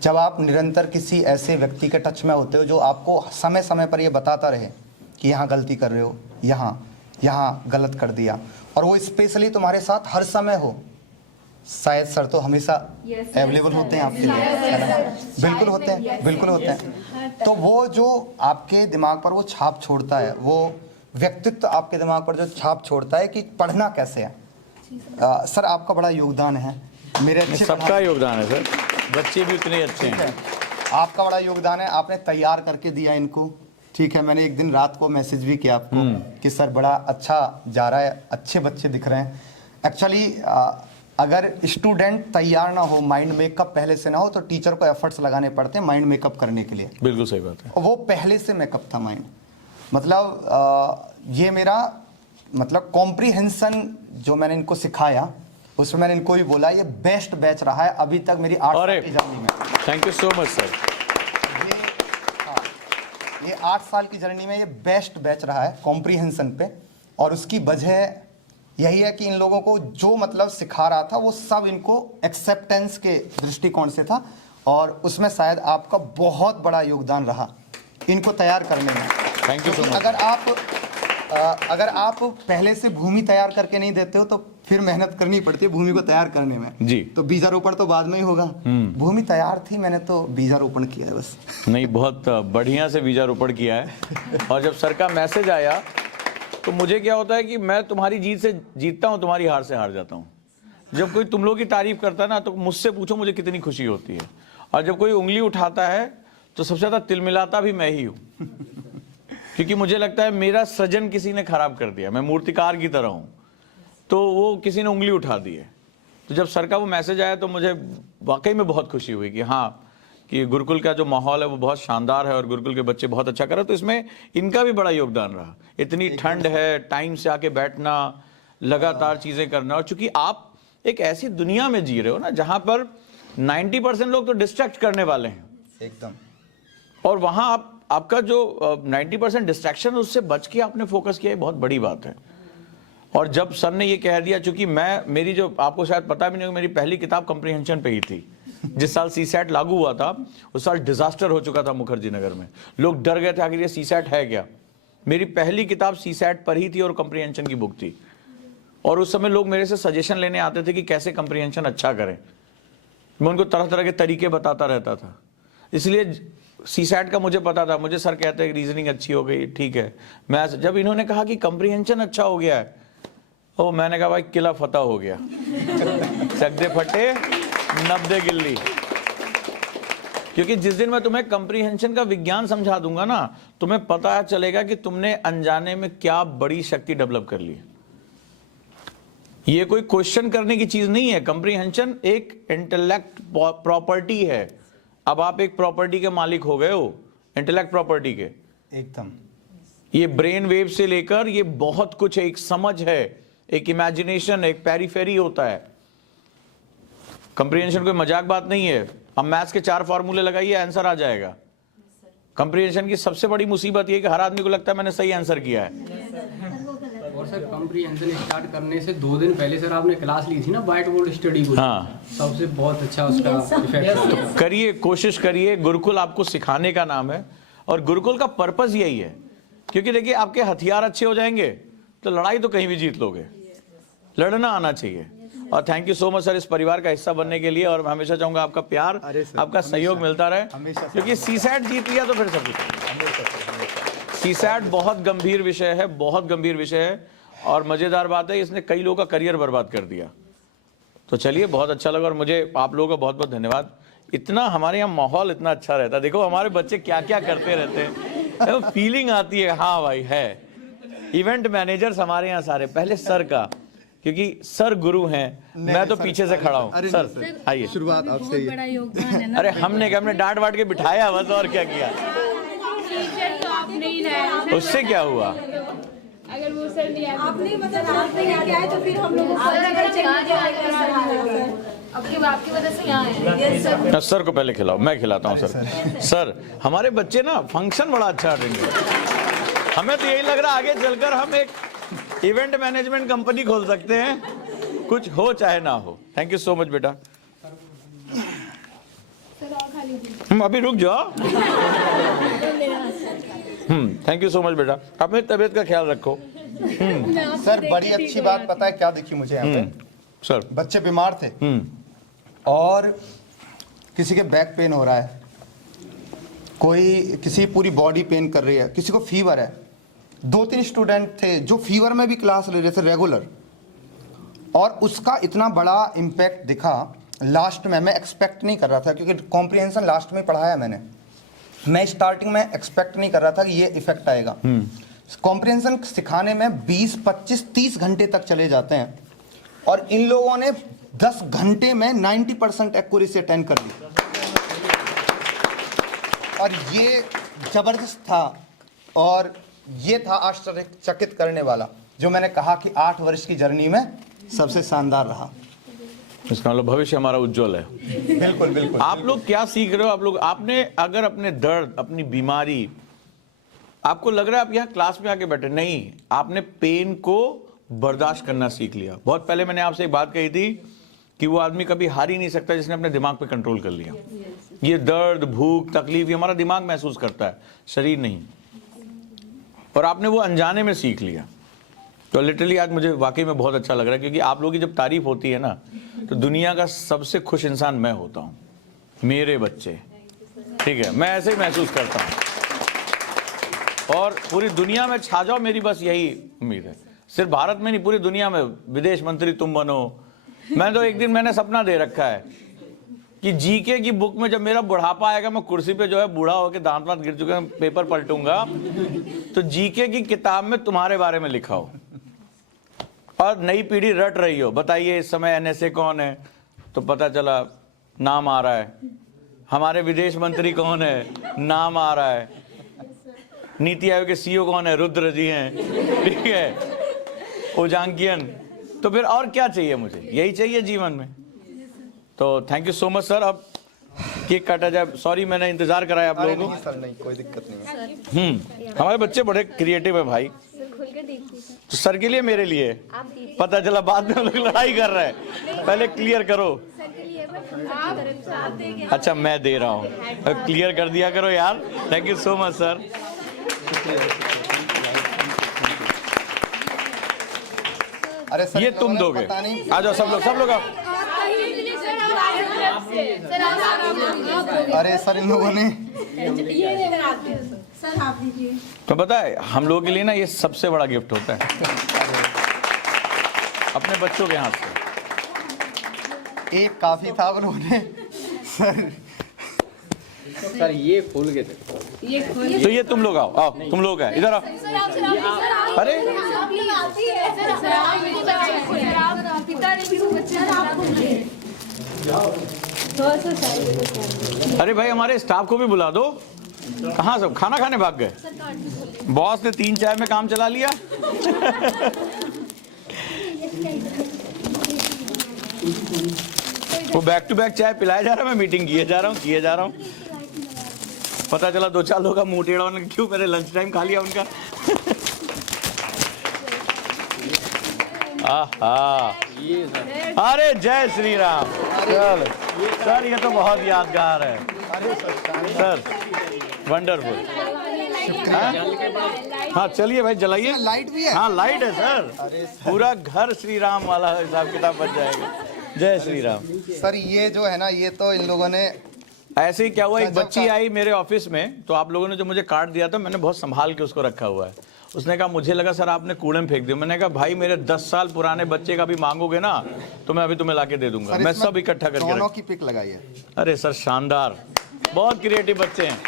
जब आप निरंतर किसी ऐसे व्यक्ति के टच में होते हो जो आपको समय समय पर ये बताता रहे कि यहाँ गलती कर रहे हो, यहाँ गलत कर दिया, और वो स्पेशली तुम्हारे साथ हर समय हो, शायद सर तो हमेशा अवेलेबल होते हैं आपके लिए, है ना? बिल्कुल होते हैं, बिल्कुल होते हैं। तो वो जो आपके दिमाग पर वो छाप छोड़ता है, वो व्यक्तित्व आपके दिमाग पर जो छाप छोड़ता है कि पढ़ना कैसे है। सर आपका बड़ा योगदान है, मेरे अच्छे सबका योगदान है सर, बच्चे भी उतने अच्छे हैं। आपका बड़ा योगदान है, आपने तैयार करके दिया इनको, ठीक है। मैंने एक दिन रात को मैसेज भी किया आपको कि सर बड़ा अच्छा जा रहा है, अच्छे बच्चे दिख रहे हैं। एक्चुअली अगर स्टूडेंट तैयार ना हो, माइंड मेकअप पहले से ना हो, तो टीचर को एफर्ट्स लगाने पड़ते हैं माइंड मेकअप करने के लिए। बिल्कुल सही बात है। वो पहले से मेकअप था माइंड, मतलब ये मेरा मतलब कॉम्प्रीहेंशन जो मैंने इनको सिखाया, उसमें मैंने इनको भी बोला ये बेस्ट बैच रहा है अभी तक मेरी 8 साल की जर्नी में। Thank you so much sir. ये 8 साल की जर्नी में ये बेस्ट बैच रहा है कॉम्प्रीहेंशन पे, और उसकी वजह यही है कि इन लोगों को जो मतलब सिखा रहा था वो सब इनको एक्सेप्टेंस के दृष्टिकोण से था, और उसमें शायद आपका बहुत बड़ा योगदान रहा इनको तैयार करने में। Thank you so much. अगर आप पहले से भूमि तैयार करके नहीं देते हो तो फिर मेहनत करनी पड़ती है भूमि को तैयार करने में जी। तो बीजारोपण तो बाद में ही होगा। भूमि तैयार थी, मैंने तो बीजारोपण किया है बस। नहीं, बहुत बढ़िया से बीजारोपण किया है। और जब सर का मैसेज आया तो मुझे क्या होता है कि मैं तुम्हारी जीत से जीतता हूँ, तुम्हारी हार से हार जाता हूँ। जब कोई तुम लोग की तारीफ करता है ना तो मुझसे पूछो मुझे कितनी खुशी होती है, और जब कोई उंगली उठाता है तो सबसे ज़्यादा तिलमिलाता भी मैं ही हूँ, क्योंकि मुझे लगता है मेरा सृजन किसी ने खराब कर दिया, मैं मूर्तिकार की तरह हूँ, तो वो किसी ने उंगली उठा दी है। तो जब सर का वो मैसेज आया तो मुझे वाकई में बहुत खुशी हुई कि हाँ, कि गुरुकुल का जो माहौल है वो बहुत शानदार है और गुरुकुल के बच्चे बहुत अच्छा कर रहे हैं। तो इसमें इनका भी बड़ा योगदान रहा। इतनी ठंड है, टाइम से आके बैठना, लगातार चीज़ें करना, और चूंकि आप एक ऐसी दुनिया में जी रहे हो ना जहाँ पर 90% लोग तो डिस्ट्रैक्ट करने वाले हैं एकदम, और वहाँ आपका जो 90% डिस्ट्रैक्शन है उससे बच के आपने फोकस किया, बहुत बड़ी बात है। और जब सर ने ये कह दिया, चूंकि मेरी जो आपको शायद पता भी नहीं, मेरी पहली किताब कॉम्प्रिहेंशन पे ही थी। जिस साल सीसैट लागू हुआ था उस साल डिजास्टर हो चुका था मुखर्जी नगर में, लोग डर गए थे आखिर ये सीसैट है क्या। मेरी पहली किताब सीसैट पर ही थी और कॉम्प्रिहेंशन की बुक थी, और उस समय लोग मेरे से सजेशन लेने आते थे कि कैसे कॉम्प्रिहेंशन अच्छा करें। मैं उनको तरह तरह के तरीके बताता रहता था, इसलिए सीसैट का मुझे पता था। मुझे सर कहते हैं रीजनिंग अच्छी हो गई, ठीक है। मैं जब इन्होंने कहा कि कॉम्प्रिहेंशन अच्छा हो गया है, ओ मैंने कहा भाई किला फतेह हो गया। सकदे फटे 90 गिल्ली। क्योंकि जिस दिन मैं तुम्हें कॉम्प्रिहेंशन का विज्ञान समझा दूंगा ना, तुम्हें पता चलेगा कि तुमने अनजाने में क्या बड़ी शक्ति डेवलप कर ली। ये कोई क्वेश्चन करने की चीज नहीं है। कॉम्प्रिहेंशन एक इंटेलेक्ट प्रॉपर्टी है। अब आप एक प्रॉपर्टी के मालिक हो गए हो, इंटेलेक्ट प्रॉपर्टी के, एकदम। ये ब्रेन वेव से लेकर ये बहुत कुछ है, एक समझ है, एक इमेजिनेशन, एक पेरिफेरी होता है। कॉम्प्रिहेंशन कोई मजाक बात नहीं है। हम मैथ्स के 4 फार्मूले लगाइए, आंसर आ जाएगा। कॉम्प्रिहेंशन की सबसे बड़ी मुसीबत ये कि हर आदमी को लगता है मैंने सही आंसर किया है। और सर कॉम्प्रिहेंशन स्टार्ट करने से 2 दिन पहले सर आपने क्लास ली थी ना व्हाइट बोर्ड स्टडी को, हाँ, सबसे बहुत अच्छा उसका इफेक्ट। तो करिए, कोशिश करिए। गुरुकुल आपको सिखाने का नाम है, और गुरुकुल का पर्पस यही है। क्योंकि देखिए आपके हथियार अच्छे हो जाएंगे तो लड़ाई तो कहीं भी जीत लोगे। लड़ना आना चाहिए। और thank you so much sir इस परिवार का हिस्सा बनने के लिए, और मैं हमेशा चाहूंगा आपका प्यार, आपका सहयोग मिलता रहे, क्योंकि सीसैट जीत लिया तो फिर सब कुछ। सीसैट बहुत गंभीर विषय है, बहुत गंभीर विषय है, और मजेदार बात है इसने कई लोगों का करियर बर्बाद कर दिया। तो चलिए, बहुत अच्छा लगा, और मुझे आप लोगों का बहुत बहुत धन्यवाद। इतना हमारे यहाँ माहौल इतना अच्छा रहता है, देखो हमारे बच्चे क्या क्या करते रहते हैं, फीलिंग आती है हाँ भाई है। इवेंट मैनेजर्स हमारे यहाँ सारे पहले सर का, क्योंकि सर गुरु हैं, मैं तो पीछे से खड़ा हूँ। सर आइए, शुरुआत आपसे ही बड़ा योगदान है ना। अरे हमने डांट वाट के बिठाया बस, और क्या किया। तो आप नहीं लाए, उससे क्या हुआ। अगर वो सर नहीं आए, आप नहीं मतलब आप नहीं लेके आए तो फिर हम लोग आपकी वजह से यहाँ आए। सर को पहले खिलाओ, मैं खिलाता हूँ सर। सर हमारे बच्चे ना फंक्शन बड़ा अच्छा अटेंड करते। हमें तो यही लग रहा है आगे चलकर हम एक इवेंट मैनेजमेंट कंपनी खोल सकते हैं, कुछ हो चाहे ना हो। थैंक यू सो मच बेटा। सर और खाली अभी रुक जाओ। थैंक यू सो मच बेटा, अपनी तबीयत का ख्याल रखो। सर बड़ी अच्छी बात पता है क्या दिखी मुझे यहाँ पे, सर बच्चे बीमार थे और किसी के बैक पेन हो रहा है, कोई किसी पूरी बॉडी पेन कर रही है, किसी को फीवर है। 2-3 स्टूडेंट थे जो फीवर में भी क्लास ले रहे थे रेगुलर, और उसका इतना बड़ा इम्पैक्ट दिखा लास्ट में। मैं एक्सपेक्ट नहीं कर रहा था क्योंकि कॉम्प्रिहेंशन लास्ट में पढ़ाया मैंने, मैं स्टार्टिंग में एक्सपेक्ट नहीं कर रहा था कि ये इफेक्ट आएगा। कॉम्प्रिहेंशन सिखाने में 20, 25, 30 घंटे तक चले जाते हैं और इन लोगों ने 10 घंटे में 90% एक्यूरेसी अटेंड कर ली, और ये जबरदस्त था और ये था आश्चर्यचकित करने वाला, जो मैंने कहा कि 8 वर्ष की जर्नी में सबसे शानदार रहा। इसका मतलब भविष्य हमारा उज्जवल है। बिल्कुल बिल्कुल। आप लोग क्या सीख रहे हो? आप लोग, आपने अगर अपने दर्द, अपनी बीमारी, आपको लग रहा है आप यहाँ क्लास में आके बैठे, नहीं, आपने पेन को बर्दाश्त करना सीख लिया। बहुत पहले मैंने आपसे एक बात कही थी कि वो आदमी कभी हार ही नहीं सकता जिसने अपने दिमाग पे कंट्रोल कर लिया। ये दर्द, भूख, तकलीफ, ये हमारा दिमाग महसूस करता है, शरीर नहीं। और आपने वो अनजाने में सीख लिया। तो लिटरली आज मुझे वाकई में बहुत अच्छा लग रहा है, क्योंकि आप लोगों की जब तारीफ होती है ना, तो दुनिया का सबसे खुश इंसान मैं होता हूँ, मेरे बच्चे। ठीक है, मैं ऐसे ही महसूस करता हूँ। और पूरी दुनिया में छा जाओ, मेरी बस यही उम्मीद है। सिर्फ भारत में नहीं, पूरी दुनिया में विदेश मंत्री तुम बनो। मैं तो एक दिन मैंने सपना दे रखा है कि जीके की बुक में जब मेरा बुढ़ापा आएगा, मैं कुर्सी पे जो है बूढ़ा होकर दांत वांत गिर चुके हैं, पेपर पलटूंगा, तो जीके की किताब में तुम्हारे बारे में लिखा हो और नई पीढ़ी रट रही हो, बताइए इस समय एनएसए कौन है, तो पता चला नाम आ रहा है। हमारे विदेश मंत्री कौन है, नाम आ रहा है। नीति आयोग के सीईओ कौन है, रुद्र जी हैं। ठीक है, ओजांकियन। तो फिर और क्या चाहिए मुझे? यही चाहिए जीवन में। तो thank you so much sir. अब केक काटा जाए। सॉरी मैंने इंतजार कराया आप लोगों को। सर नहीं, कोई दिक्कत नहीं है। हमारे बच्चे बड़े क्रिएटिव है भाई। तो सर के लिए, मेरे लिए? पता चला बाद में हम लोग लड़ाई कर रहे हैं। पहले क्लियर करो। अच्छा मैं दे रहा हूँ, क्लियर कर दिया करो यार। Thank you so much sir. अरे सर, ये तुम दोगे? आ जाओ सब लोग, सब लोग आओ। अरे सर इन लोगों ने, सर आप दीजिए। तो पता है हम लोगों के लिए ना ये सबसे बड़ा गिफ्ट होता है, अपने बच्चों के हाथ से। एक काफी था वो लोगों ने। सर ये फूल के थे। तो ये तुम लोग आओ, आओ तुम लोग हैं, इधर आओ। अरे अरे भाई हमारे स्टाफ को भी बुला दो। कहाँ सब खाना खाने भाग गए? बॉस ने 3 चाय में काम चला लिया। वो बैक टू बैक चाय पिलाया जा रहा है, मैं मीटिंग किए जा रहा हूँ। पता चला 2-4 लोगों का मुंह टेढ़ा होने, क्यों मेरे लंच टाइम खा लिया उनका। आहा, अरे जय श्री राम। चल सर, ये तो बहुत यादगार है सर, वंडरफुल। हाँ चलिए भाई जलाइए। लाइट भी है? हाँ लाइट है सर, पूरा घर श्री राम वाला हिसाब किताब बन जाएगा। जय श्री राम। सर ये जो है ना, ये तो इन लोगों ने ऐसे ही क्या हुआ, एक बच्ची आई मेरे ऑफिस में, तो आप लोगों ने जो मुझे कार्ड दिया था, मैंने बहुत संभाल के उसको रखा हुआ है। उसने कहा मुझे लगा सर आपने कूड़े में फेंक दिया। मैंने कहा भाई मेरे 10 साल पुराने बच्चे का भी मांगोगे ना, तो मैं अभी तुम्हें लाके दे दूंगा। मैं सब इकट्ठा करके दोनों की पिक लगाई है। अरे सर शानदार, बहुत क्रिएटिव बच्चे हैं।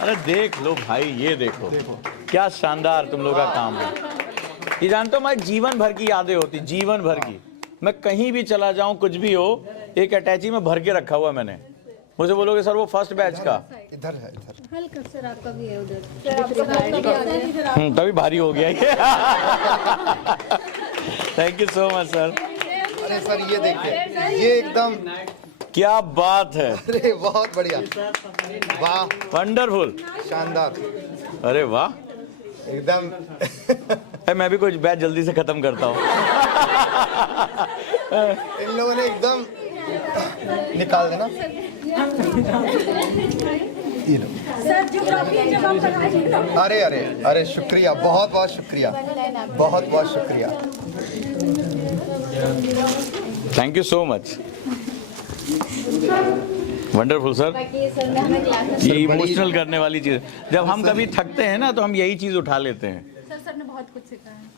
अरे देख लो भाई, ये देखो क्या शानदार तुम लोग का काम है। ये जानते हो, मैं जीवन भर की यादें होती, जीवन भर की। मैं कहीं भी चला जाऊं, कुछ भी हो, एक अटैची में भर के रखा हुआ मैंने। मुझे बोलोगे सर वो फर्स्ट बैच का, इधर है, इधर। हल्का सर आपका भी है उधर। तभी भारी हो गया ये। Thank you so much sir. अरे सर ये देखिए, ये एकदम क्या बात है। अरे बहुत बढ़िया, वाह, वंडरफुल, शानदार, अरे वाह एकदम। मैं भी कुछ बैच जल्दी से खत्म करता हूँ। इन लोगों ने एकदम निकाल देना। ये लो। सर ज्योग्राफी जब आप पढ़ाएंगे ना, अरे अरे अरे शुक्रिया, बहुत बहुत शुक्रिया, बहुत बहुत शुक्रिया। Thank you so much, wonderful sir. ये इमोशनल करने वाली चीज, जब हम कभी थकते हैं ना तो हम यही चीज उठा लेते हैं। सर ने बहुत कुछ सिखाया है।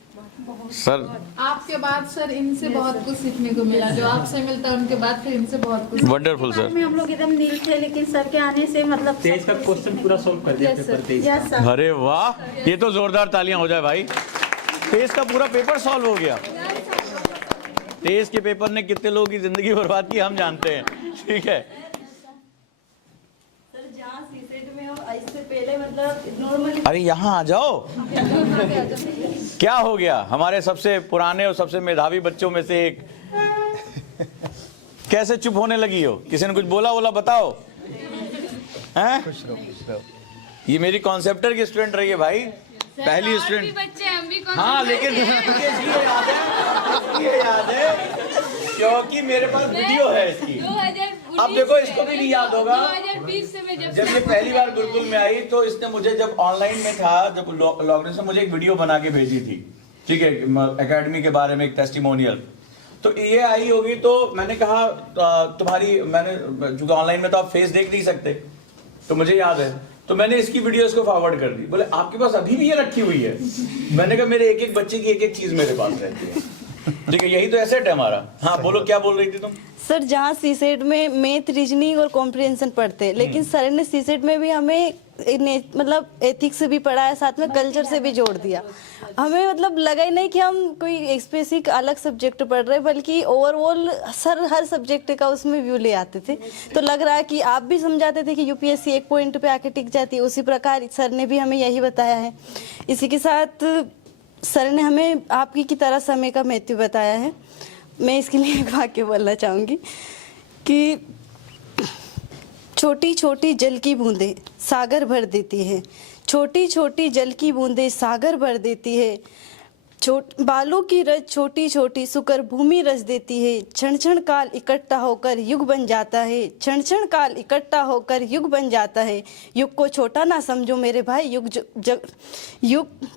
सर आपके बाद सर इनसे बहुत कुछ सीखने को मिला, जो आपसे मिलता है उनके बाद फिर इनसे बहुत कुछ। Wonderful sir. में हम लोग एकदम नील थे, लेकिन सर के आने से मतलब तेज का क्वेश्चन पूरा सॉल्व कर दिया पेपर तेज। Yes sir. अरे वाह, ये तो जोरदार तालियां हो जाए भाई। तेज का पूरा पेपर सॉल्व हो गया। तेज के पेपर ने कितने लोगों की जिंदगी बर्बाद की हम जानते हैं, ठीक है। सर जहाँ सीसेट में हो इससे पहले मतलब नॉर्मली। अरे यहाँ आ जाओ। क्या हो गया, हमारे सबसे पुराने और सबसे मेधावी बच्चों में से एक, कैसे चुप होने लगी हो? किसी ने कुछ बोला बताओ हैं? खुश रहो, खुश रहो। ये मेरी कॉन्सेप्टर की स्टूडेंट रही है भाई, पहली स्टूडेंट। बच्चे हम भी हाँ लेकिन ये याद है क्योंकि मेरे पास वीडियो है इसकी। 2019 अब देखो, इसको भी नहीं याद होगा। 2020 से मैं जब ये पहली बार गुरुकुल में आई तो इसने मुझे, जब ऑनलाइन में था, जब लॉकडाउन से, मुझे एक वीडियो बना के भेजी थी, ठीक है, एकेडमी के बारे में एक टेस्टिमोनियल। तो ये आई होगी तो मैंने कहा तुम्हारी, मैंने चूंकि ऑनलाइन में तो आप फेस देख नहीं सकते, तो मुझे याद है, तो मैंने इसकी वीडियो इसको फॉरवर्ड कर दी। बोले आपके पास अभी भी ये रखी हुई है? मैंने कहा मेरे एक एक बच्चे की एक एक चीज मेरे पास रहती है, ठीक है, यही तो एसेट है हमारा। हाँ बोलो, क्या बोल रही थी तुम? सर जहाँ सीसेट में मैथ, रीजनिंग और कॉम्प्रिहेंशन पढ़ते हैं, लेकिन सर ने सीसेट में भी हमें मतलब एथिक्स भी पढ़ाया, साथ में कल्चर से भी जोड़ दिया। हमें मतलब लगा ही नहीं कि हम कोई स्पेसिफिक अलग सब्जेक्ट पढ़ रहे, बल्कि ओवरऑल सर हर सब्जेक्ट का उसमें व्यू ले आते थे। तो लग रहा है कि आप भी समझाते थे कि यूपीएससी एक पॉइंट पे आके टिक जाती है, उसी प्रकार सर ने भी हमें यही बताया है। इसी के साथ सर ने हमें आपकी की तरह समय का महत्व बताया है। मैं इसके लिए एक वाक्य बोलना चाहूँगी कि छोटी छोटी जल की बूंदें सागर भर देती है, छोटी छोटी जल की बूंदें सागर भर देती है, बालों की रज छोटी छोटी सुकर भूमि रच देती है, क्षण क्षण काल इकट्ठा होकर युग बन जाता है, क्षण क्षण काल इकट्ठा होकर युग बन जाता है। युग को छोटा ना समझो मेरे भाई, युग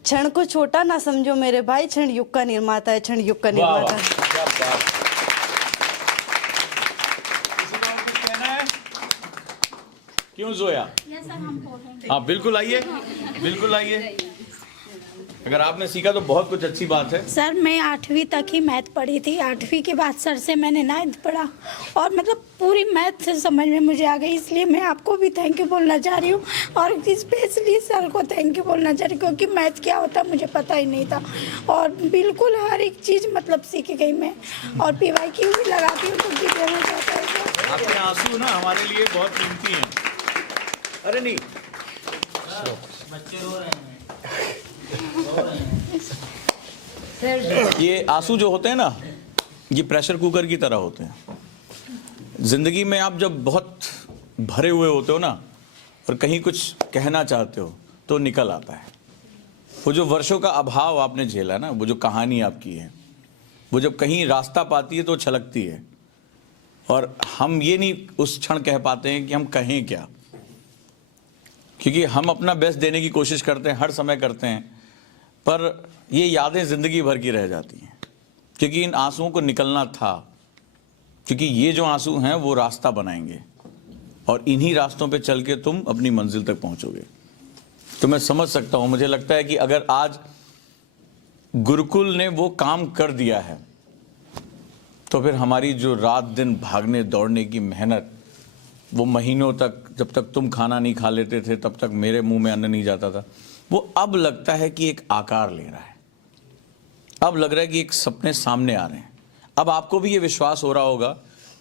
क्षण को छोटा ना समझो मेरे भाई, क्षण युग का निर्माता है, क्षण युग का निर्माता है। क्यों जोया? हाँ बिल्कुल आइए, बिल्कुल आइए। अगर आपने सीखा तो बहुत कुछ अच्छी बात है। सर मैं 8वीं तक ही मैथ पढ़ी थी, 8वीं के बाद सर से मैंने 9th पढ़ा और मतलब पूरी मैथ से समझ में मुझे आ गई, इसलिए मैं आपको भी थैंक यू बोलना चाह रही हूँ और स्पेशली सर को थैंक यू बोलना चाह रही हूँ, क्योंकि मैथ क्या होता है मुझे पता ही नहीं था और बिल्कुल हर एक चीज़ मतलब सीख गई मैं, और PYQ भी लगाती हूँ तो भी देना चाहता हूँ। आपके आंसू ना हमारे लिए बहुत कीमती हैं। अरे नहीं, बच्चे रो रहे हैं। ये आंसू जो होते हैं ना, ये प्रेशर कुकर की तरह होते हैं। जिंदगी में आप जब बहुत भरे हुए होते हो ना और कहीं कुछ कहना चाहते हो तो निकल आता है। वो जो वर्षों का अभाव आपने झेला ना, वो जो कहानी आपकी है, वो जब कहीं रास्ता पाती है तो छलकती है, और हम ये नहीं उस क्षण कह पाते हैं कि हम कहें क्या, क्योंकि हम अपना बेस्ट देने की कोशिश करते हैं, हर समय करते हैं, पर ये यादें ज़िंदगी भर की रह जाती हैं, क्योंकि इन आंसुओं को निकलना था, क्योंकि ये जो आंसू हैं वो रास्ता बनाएंगे और इन्हीं रास्तों पे चल के तुम अपनी मंजिल तक पहुंचोगे। तो मैं समझ सकता हूँ, मुझे लगता है कि अगर आज गुरुकुल ने वो काम कर दिया है तो फिर हमारी जो रात दिन भागने दौड़ने की मेहनत, वो महीनों तक, जब तक तुम खाना नहीं खा लेते थे तब तक मेरे मुंह में अन्न नहीं जाता था, वो अब लगता है कि एक आकार ले रहा है। अब लग रहा है कि एक सपने सामने आ रहे हैं। अब आपको भी ये विश्वास हो रहा होगा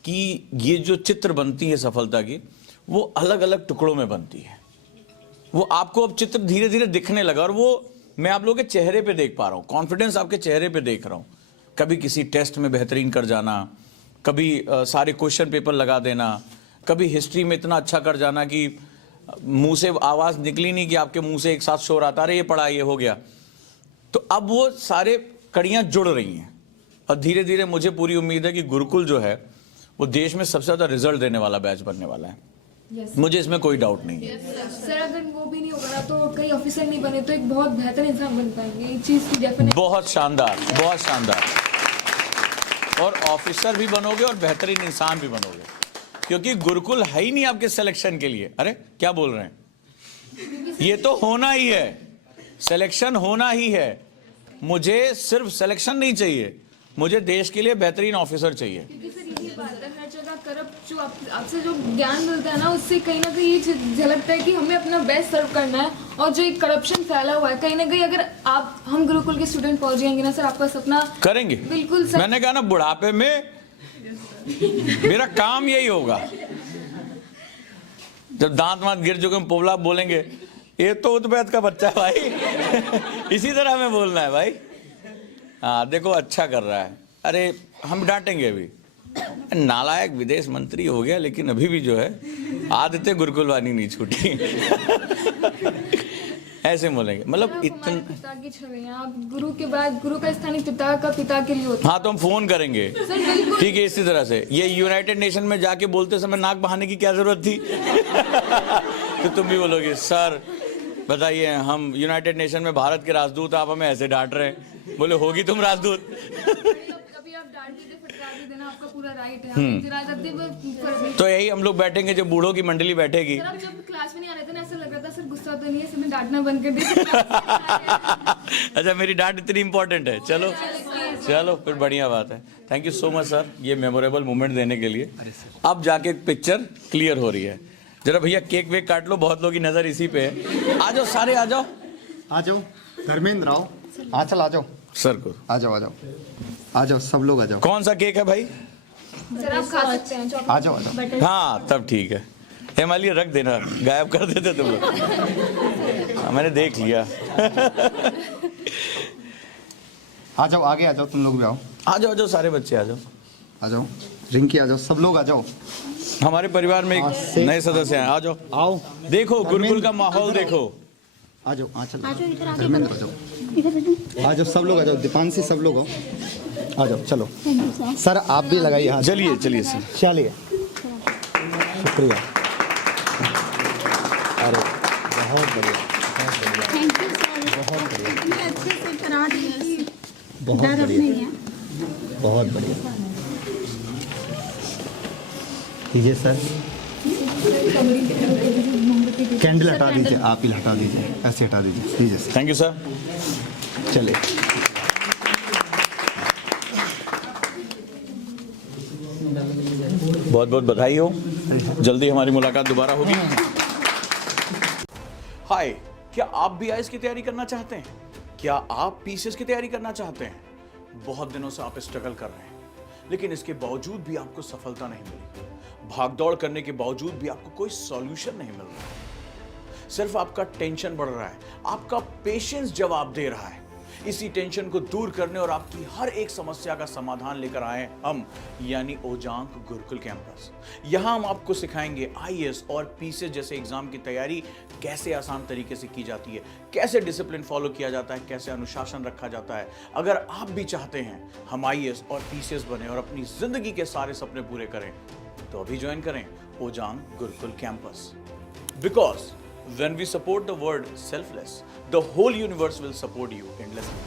कि ये जो चित्र बनती है सफलता की, वो अलग अलग टुकड़ों में बनती है। वो आपको अब चित्र धीरे धीरे दिखने लगा, और वो मैं आप लोगों के चेहरे पे देख पा रहा हूँ, कॉन्फिडेंस आपके चेहरे पे देख रहा हूँ। कभी किसी टेस्ट में बेहतरीन कर जाना, कभी सारे क्वेश्चन पेपर लगा देना, कभी हिस्ट्री में इतना अच्छा कर जाना कि मुंह से आवाज़ निकली नहीं कि आपके मुंह से एक साथ शोर आता, अरे ये पढ़ा, ये हो गया। तो अब वो सारे कड़ियाँ जुड़ रही हैं और धीरे धीरे मुझे पूरी उम्मीद है कि गुरुकुल जो है वो देश में सबसे ज्यादा रिजल्ट देने वाला बैच बनने वाला है। मुझे इसमें कोई डाउट नहीं है। सर अगर वो भी नहीं होगा ना तो कई ऑफिसर नहीं बने तो एक बहुत बेहतर इंसान बन पाएंगे, ये चीज़ की डेफिनेट। बहुत शानदार, बहुत शानदार। और ऑफिसर भी बनोगे और बेहतरीन इंसान भी बनोगे, क्योंकि गुरुकुल है ही नहीं आपके सिलेक्शन के लिए। अरे क्या बोल रहे हैं, ये तो होना ही है, सिलेक्शन होना ही है। मुझे सिर्फ सिलेक्शन नहीं चाहिए, मुझे देश के लिए बेहतरीन ऑफिसर चाहिए। क्योंकि सर यही बात है, हर जगह करप्ट जो आपसे जो ज्ञान मिलता है ना, उससे कहीं ना कहीं ये चीज़ झलकता है कि हमें अपना बेस्ट सर्व करना है। और जो एक करप्शन फैला हुआ है कहीं ना कहीं, अगर हम गुरुकुल के स्टूडेंट पहुंच जाएंगे ना सर, आपका सपना करेंगे। बिल्कुल सर। मैंने कहा ना, बुढ़ापे में मेरा काम यही होगा। जब दांत वांत गिर चुके हम पोपला बोलेंगे, ये तो उतबैत का बच्चा है भाई। इसी तरह हमें बोलना है भाई। हाँ देखो अच्छा कर रहा है, अरे हम डांटेंगे भी। नालायक विदेश मंत्री हो गया, लेकिन अभी भी जो है आदतें गुरुकुल वाली नहीं छूटी। ऐसे बोलेंगे, मतलब इतना। पिता की छवि हैं आप, गुरु के बाद गुरु का स्थान पिता का पिता के लिए होता है। हाँ तो हम फोन करेंगे, ठीक है, इसी तरह से। ये यूनाइटेड नेशन में जाके बोलते समय नाक बहाने की क्या जरूरत थी? तो तुम भी बोलोगे सर बताइए, हम यूनाइटेड नेशन में भारत के राजदूत, आप हमें ऐसे डांट रहे हैं। बोले होगी तुम राजदूत। कभी आप डांट भी दे, फटकार भी देना आपका पूरा राइट है। आप जरा रद्दी पर तो यही हम लोग बैठेंगे, जब बूढ़ों की मंडली बैठेगी। सर, आप जब क्लास में नहीं आ रहे थे ना, ऐसा लग रहा था सर गुस्सा तो नहीं है, सिर्फ डांटना बंद कर दे। अच्छा मेरी डांट इतनी इंपॉर्टेंट है। चलो चलो फिर बढ़िया बात है। Thank you so much sir, ये मेमोरेबल मोमेंट देने के लिए। अब जाके पिक्चर क्लियर हो रही है। जरा भैया केक वेक काट लो, बहुत लोगों की नजर इसी पे है। आ जाओ सारे, आ जाओ, आ जाओ धर्मेंद्र, आओ। हाँ चल आ जाओ सर को आ जाओ, आ जाओ, आ जाओ, सब लोग आ जाओ। कौन सा केक है भाई? सर आप खा सकते हैं, आ जाओ, आ जाओ। हाँ तब ठीक है। हिमालय रख देना, गायब कर देते तुम लोग। हाँ, मैंने देख लिया। आ जाओ, आगे आ जाओ, तुम लोग भी आओ। आ जाओ, आ जाओ सारे बच्चे, आ जाओ, आ जाओ, रिंकी आ जाओ, सब लोग आ जाओ। हमारे परिवार में एक नए सदस्य हैं। आ जाओ, आओ, देखो गुरुकुल का माहौल देखो। आ जाओ, आ चलो, धर्मेंद्र आ जाओ, आ जाओ, सब लोग आ जाओ, दीपांशी सब लोग आओ, आ जाओ। चलो सर आप भी लगाइए हाथ। चलिए चलिए सर, चलिए, शुक्रिया। अरे बहुत बढ़िया, थैंक यू सर, इतने अच्छे से करा दिए, बहुत डर बढ़िया, नहीं है। बहुत बढ़िया। लीजिए सर, कैंडल हटा दीजिए, आप ही हटा दीजिए, ऐसे हटा दीजिए। लीजिए सर, थैंक यू सर। चलिए। बहुत बहुत बधाई हो, जल्दी हमारी मुलाकात दोबारा होगी। हाय, क्या आप भी आईएएस की तैयारी करना चाहते हैं? क्या आप पीसीएस की तैयारी करना चाहते हैं? बहुत दिनों से आप स्ट्रगल कर रहे हैं, लेकिन इसके बावजूद भी आपको सफलता नहीं मिली। भागदौड़ करने के बावजूद भी आपको कोई सॉल्यूशन नहीं मिल रहा। सिर्फ आपका टेंशन बढ़ रहा है, आपका पेशेंस जवाब दे रहा है। इसी टेंशन को दूर करने और आपकी हर एक समस्या का समाधान लेकर आए हम, यानी ओजांग गुरुकुल कैंपस। यहाँ हम आपको सिखाएंगे आईएएस और पीसीएस जैसे एग्जाम की तैयारी कैसे आसान तरीके से की जाती है, कैसे डिसिप्लिन फॉलो किया जाता है, कैसे अनुशासन रखा जाता है। अगर आप भी चाहते हैं हम आईएएस और पीसीएस बने और अपनी जिंदगी के सारे सपने पूरे करें, तो अभी ज्वाइन करें Ojaang Gurukul campus. Because when we support the word selfless, the whole universe will support you endlessly.